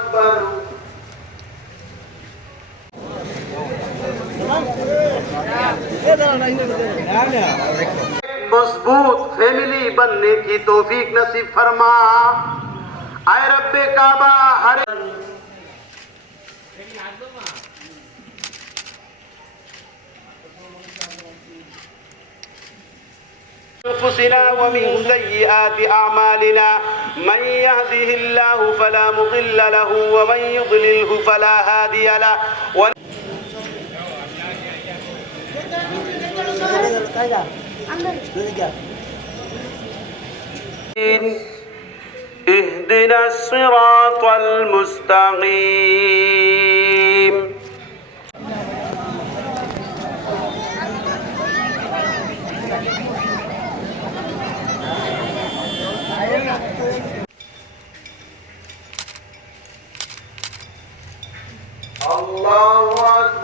أكبر मजबूत फैमिली बनने की तौफीक नसीब फरमा। आए रब्बे काबा हर أنفسنا ومن سيئات أعمالنا من يهده الله فلا مضل له ومن يضلله فلا هادي له اهدنا الصراط المستقيم الله أكبر